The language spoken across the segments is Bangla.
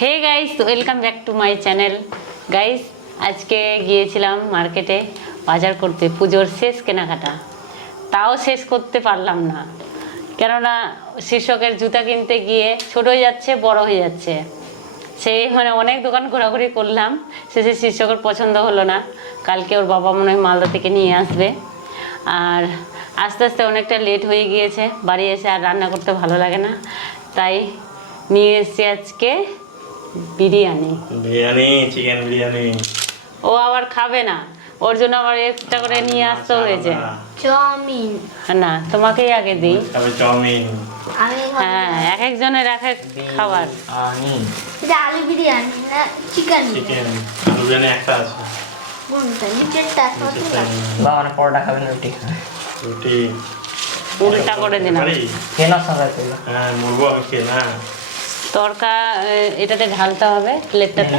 Hey guys, welcome back to my channel. Guys, আজকে গিয়েছিলাম মার্কেটে বাজার করতে, পুজোর শেষ কেনাকাটা। তাও শেষ করতে পারলাম না, কেননা শীর্ষকের জুতা কিনতে গিয়ে ছোট হয়ে যাচ্ছে, বড় হয়ে যাচ্ছে। সেই অনেক দোকান ঘোরাঘুরি করলাম, শেষে শীর্ষকের পছন্দ হলো না। কালকে ওর বাবা মনে হয় মালদা থেকে নিয়ে আসবে। আর আস্তে আস্তে অনেকটা লেট হয়ে গিয়েছে, বাড়ি এসে আর রান্না করতে ভালো লাগে না, তাই নিয়ে এসেছি আজকে বিরিয়ানি। চিকেন বিরিয়ানি। ও আবার খাবে না, ওর জন্য আবার এক্সট্রা করে নিয়ে আসতে হয়েছে। চাউমিন না, তোমাকেই আগে দিই। চাউমিন। হ্যাঁ, এক একজনের এক এক খাবার। এটা আলু বিরিয়ানি না চিকেন চিকেন আলু বিরিয়ানি একটা আছে। কোনটা নিচেরটা? বাবা না পরোটা খাবেন রুটি রুটি উল্টা করে দিলাম। খেয়ে না সবাই করলো। হ্যাঁ, মুরগো আমি খেয়ে না। তরকা এটাতে ঢালতে হবে, প্লেটটাতে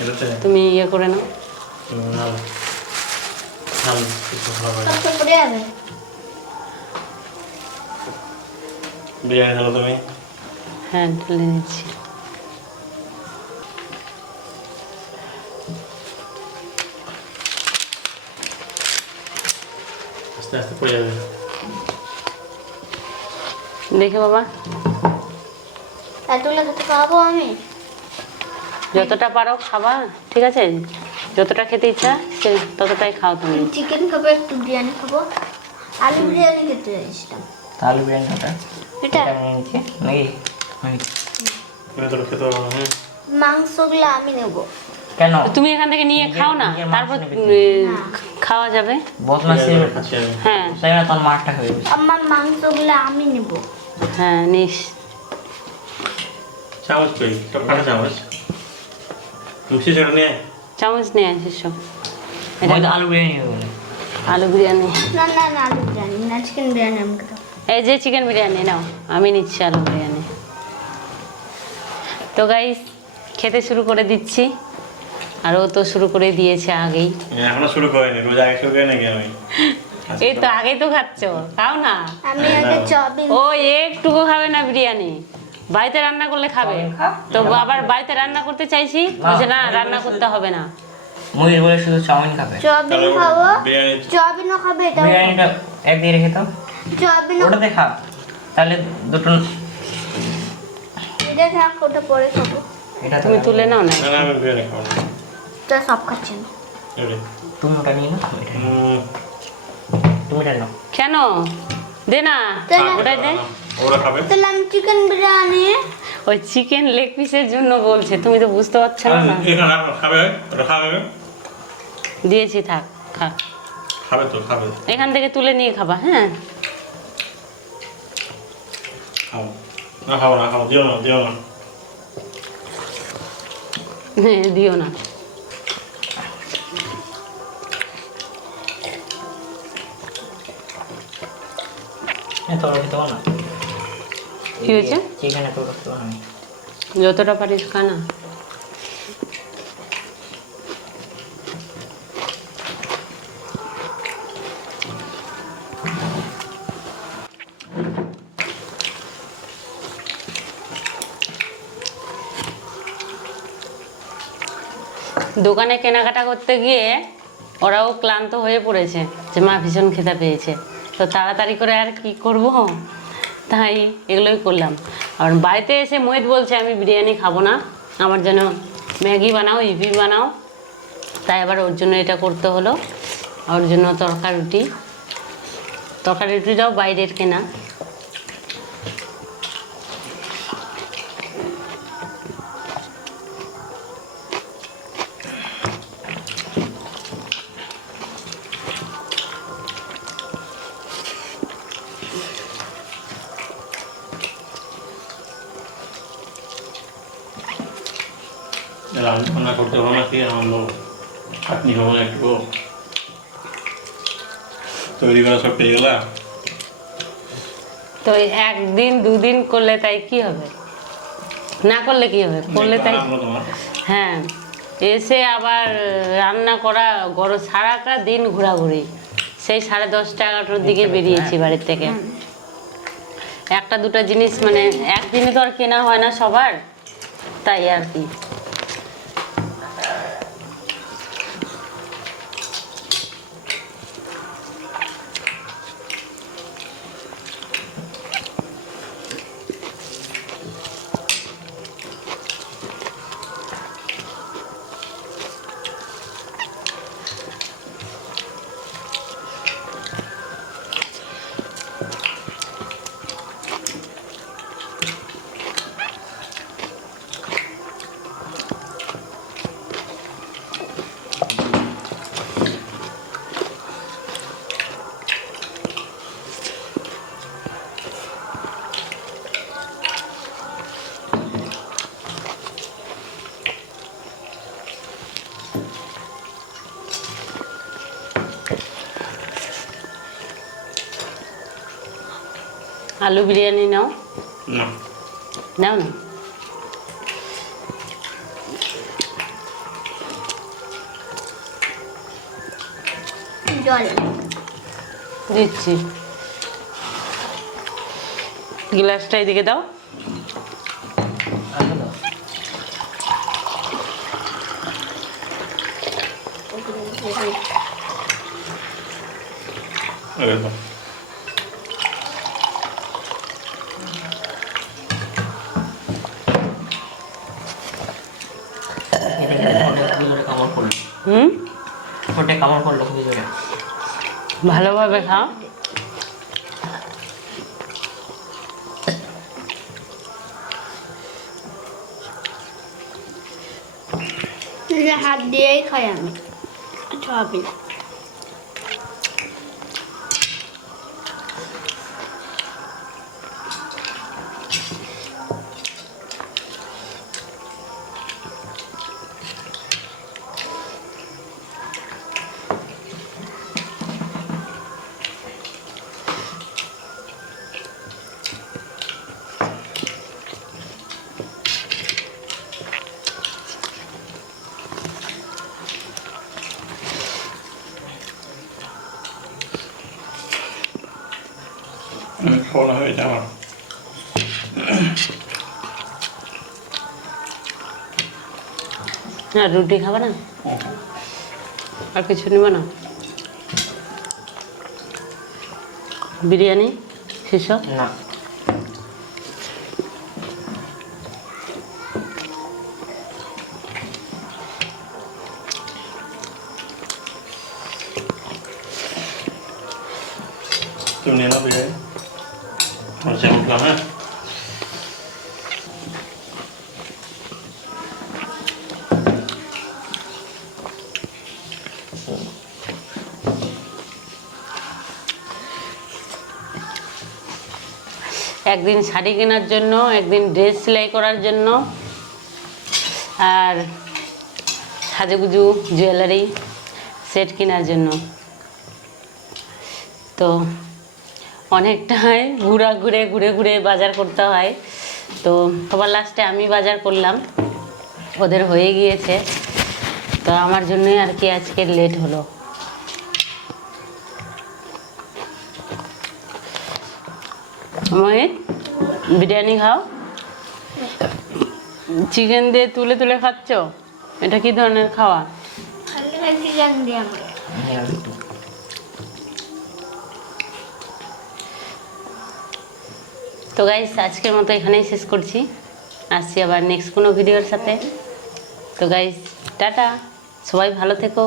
এটাতে তুমি ইয়ে করে নাও। নাও। নাও, কিছু ভালো হবে। সব তো পড়ে যাবে। বিরিয়ানি ঢালো তুমি। হ্যাঁ, ঢেলে নিচ্ছি। আস্তে আস্তে পড়ে যাবে। দেখে বাবা, এতগুলো খেতে পাবো আমি? যতটা পারো খাবা, ঠিক আছে? যতটা খেতে ইচ্ছা ততটাই খাও তুমি। চিকেন খাবো, একটু বিরিয়ানি খাবো, আলু বিরিয়ানি খেতে চাইছিলাম। আলু বিরিয়ানিটা এটা নিচে নাকি তুমি তো খেতে পারো না। মাংসগুলো আমি নেবো। কেন তুমি এখান থেকে নিয়ে খাও না, নিজের তারপর মাংস নেবে খাওয়া যাবে। বদমাসি খাচ্ছি আমি। হ্যাঁ তাই না, তোর মারটা হয়ে গেছে। আমার মাংসগুলো আমি নেবো। হ্যাঁ, নিস। চামচ কই? সব কাটা চামচ। মিষ্টি ছোট নিয়ে। চামচ নিয়ে আসিস সব। এটা তো আলু বিরিয়ানি হবে বলে। আলু বিরিয়ানি, না না না, আলু বিরিয়ানি না, চিকেন বিরিয়ানি আমাকে দাও। এই যে চিকেন বিরিয়ানি নাও, আমি নিচ্ছি আলু বিরিয়ানি। তো গাইস, খেতে শুরু করে দিচ্ছি। আর ও তো শুরু করে দিয়েছে আগেই। এখনো শুরু করিনি, রোজ আগে শুরু করি নাকি আমি? এই তো আগেই তো খাচ্ছ, খাও না। আমি আগে চাউমিন। ও একটুকু খাবে না বিরিয়ানি, বাড়িতে রান্না করলে খাবে। তো আবার বাড়িতে রান্না করতে চাইছি, বলছে না রান্না করতে হবে না। মুড়ির বলে শুধু চাউমিন খাবে। চাউমিন খাবো, বিরিয়ানি চাউমিনও খাবে। এটা বিরিয়ানিটা একদিকে রেখে দাও, চাউমিন ওটাতে খা, তাহলে দুটো। এটা থাক, ওটা পরে খাবো। এটা তুমি তুলে নাও না। না না, আমি বিরিয়ানি খাবো না। এটা সব খাচ্ছি না। এবারে। তুমি ওটা নিয়ে নাও, এটা নিও। তুমি এটা নাও। কেন দে না, ওটাই দে। ওরা খাবে। তাহলে আমি চিকেন বিরিয়ানি। ওই চিকেন লেগ পিসের জন্য বলছে, তুমি তো বুঝতে পারছো না। এখানে রাখো, খাবে? ওরা খাবে? দিয়েছি, থাক খা। খাবে তো, খাবে। এখান থেকে তুলে নিয়ে খাবা। হ্যাঁ, খাও। না খাবো না, খাবো। দিও না, দিও না। হ্যাঁ, দিও না। তোরা খেতে পারো না? কি হয়েছে? চিকেন এত করতে পারো না। যতটা পারিস খা না। দোকানে কেনাকাটা করতে গিয়ে ওরাও ক্লান্ত হয়ে পড়েছে, যে মা ভীষণ খিদা পেয়েছে। তো তাড়াতাড়ি করে আর কি করব, তাই এগুলোই করলাম। আর বাড়িতে এসে মোহিত বলছে আমি বিরিয়ানি খাবো না, আমার জন্য ম্যাগি বানাও, ইপি বানাও। তাই আবার ওর জন্য এটা করতে হলো। ওর জন্য তরকারি রুটিটাও বাইরের কেনা। রান্না করতে হবে না, কি আনন্দ। চাটনি খাবো না একটু, তৈরি করা সব পেয়ে গেলা। তো একদিন দুদিন করলে তাই কি হবে, না করলে কি হবে, করলে তাই। হ্যাঁ, এসে আবার রান্না করা, সারাটা দিন ঘোরাঘুরি। সেই 10:30 11টার দিকে বেরিয়েছি বাড়ির থেকে। একটা দুটো জিনিস একদিনে তো আর কেনা হয় না সবার। তাই আর কি। আলু বিরিয়ানি নাও, না নাও না। জল দিচ্ছি, গ্লাসটা এদিকে দাও। আলু দাও। এরকম খুবই জোরে কামড় পড়লো। হুম, ঠোঁটে কামড় পড়লো খুবই জোরে। ভালোভাবে খাও। হাত দিয়েই খাই আমি সবই। খাওয়া হয়েছে আমার। না রুটি খাবে না, আর কিছু নেবে না? বিরিয়ানি সেসব না তুমি নিয়ে নাও বিরিয়ানি, আমার চেয়ে উঠলাম। হ্যাঁ একদিন শাড়ি কেনার জন্য, একদিন ড্রেস সেলাই করার জন্য, আর সাজুগুজু জুয়েলারি সেট কেনার জন্য। তো অনেকটাই ঘুরে ঘুরে বাজার করতে হয়। তো সবার লাস্টে আমি বাজার করলাম, ওদের হয়ে গিয়েছে। তো আমার জন্যই আর কি আজকের লেট হলো। মহিত বিরিয়ানি খাও, চিকেন দিয়ে তুলে তুলে খাচ্ছ, এটা কি ধরনের খাওয়া? চিকেন দিয়ে আমরা তো গাইস আজকের মতো এখানেই শেষ করছি, আসছি আবার নেক্সট কোনো ভিডিওর সাথে। তো গাইস টাটা, সবাই ভালো থেকো।